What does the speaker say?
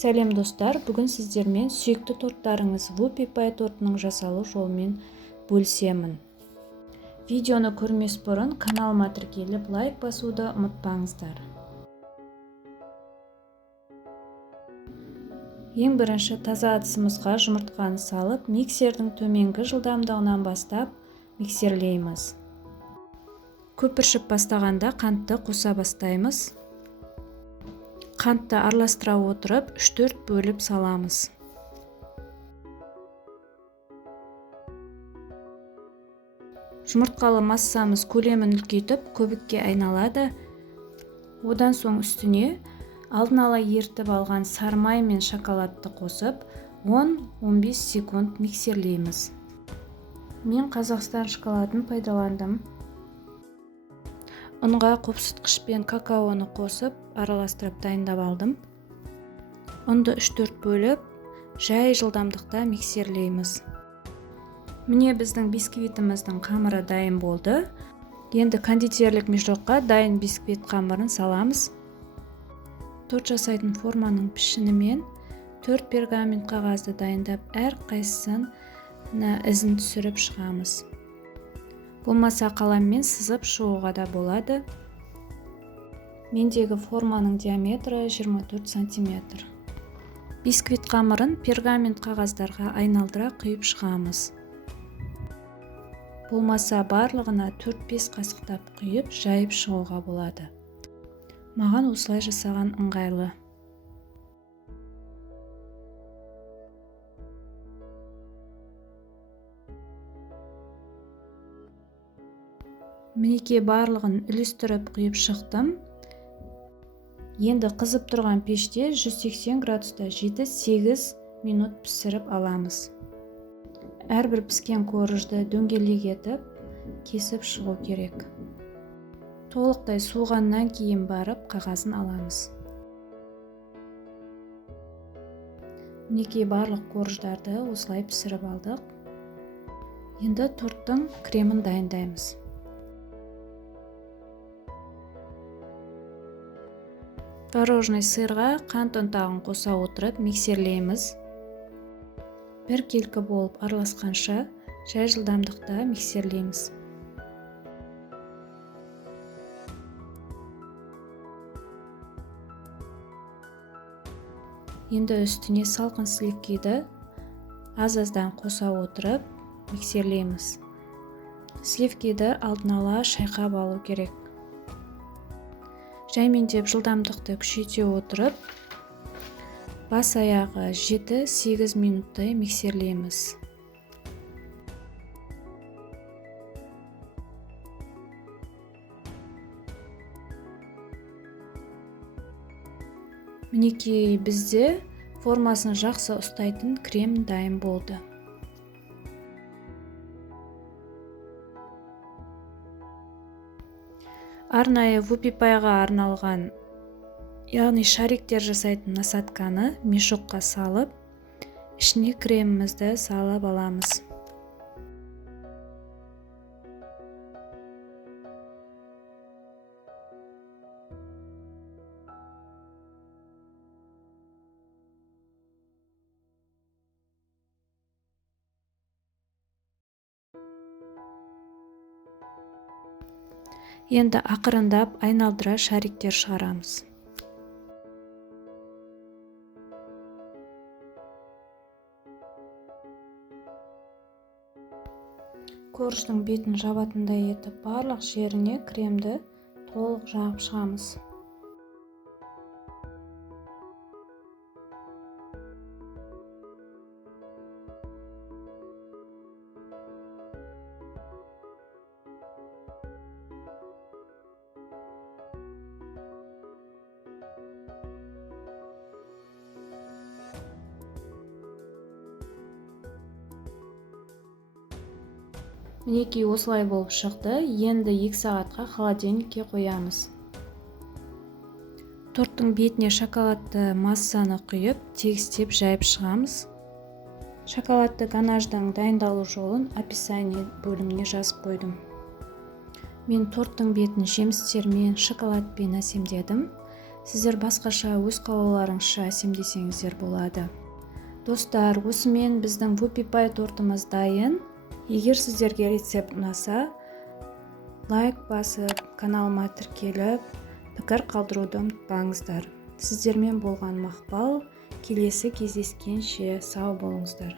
Сәлем достар, бүгін сіздермен сүйікті торттарыңыз Whoopie Pie тортының жасалу жолымен бөлісемін. Видеоны көрмес бұрын каналыма тіркеліп лайк басуды ұмытпаңыздар. Ең бірінші таза ыдысымызға жұмыртқаны салып, миксердің төменгі жылдамдығынан бастап миксерлейміз. Көпіршіп бастағанда қантты қоса бастаймыз. Қантты араластыра отырып 3-4 бөліп саламыз. Жұмыртқалы массамыз көлемін үлкейтіп көбікке айналады. Одан соң үстіне алдын ала ертіп алған сары май мен шоколадты қосып 10-15 секунд миксерлейміз. Мен Қазақстан шоколадын пайдаландым. Ұнға қопсытқыш пен какаоны қосып, араластырып дайындап алдым. Ұнды 3-4 бөліп, жай жылдамдықта миксерлейміз. Міне біздің бисквитіміздің қамыры дайын болды. Енді кондитерлік мешокқа дайын бисквит қамырын саламыз. Торт жасайтын форманың пішінімен 4 пергамент қағазды дайындап, әр қайсысына ізін түсіріп шығамыз. Болмаса қаламмен сызып шығуға да болады. Мендегі форманың диаметрі 24 см. Бисквит қамырын пергамент қағаздарға айналдыра құйып шығамыз. Болмаса барлығына 4-5 қасықтап құйып, жайып шығуға болады. Маған осылай жасаған ыңғайлы. Мінеке барлығын үлестіріп құйып шықтым. Енді қызып тұрған пеште 180 градуста 7-8 минут пісіріп аламыз. Әрбір піскен коржды дөңгелек етіп, кесіп шығу керек. Толықтай суығаннан кейін барып қағазын аламыз. Мінеке барлық корждарды осылай пісіріп алдық. Енді торттың кремін дайындаймыз. Творожный сырға қант ұнтағын қоса отырып миксерлейміз. Бір келкі болып араласқанша жай жылдамдықта миксерлейміз. Енді үстіне салқын сливкиді аз-аздан қоса отырып миксерлейміз. Сливкиді алдын ала шайқап алу керек. Жаймендеп жылдамдықты күшейте отырып, бас аяғы 7-8 минуттай миксерлейміз. Мінекей бізде формасын жақсы ұстайтын крем дайын болды. Арнайы Whoopie Pie'ға арналған, яғни шариктер жасайтын насатканы мешокқа салып, ішіне кремімізді салып аламыз. Енді ақырындап айналдыра шариктер шығарамыз. Корждың бетін жабатындай етіп, барлық жеріне кремді толық жағып шығамыз. Мінекей осылай болып шықты. Енді 2 сағатқа холодильникке қоямыз. Торттың бетіне шоколадты массаны құйып, тегістеп жайып шығамыз. Шоколадты ганаждың дайындалу жолын описание бөліміне жазып қойдым. Мен торттың бетін жемістермен, шоколадпен әсемдедім. сіздер басқаша өз қалауларыңызша әсемдесеңіздер болады. Достар, осымен біздің вупи пай тортымыз дайын. Егер сіздерге рецепт ұнаса, лайк басып, каналыма тіркеліп, пікір қалдыруды ұмытпаңыздар. Сіздермен болған Мақпал. Келесі кездескенше сау болыңыздар.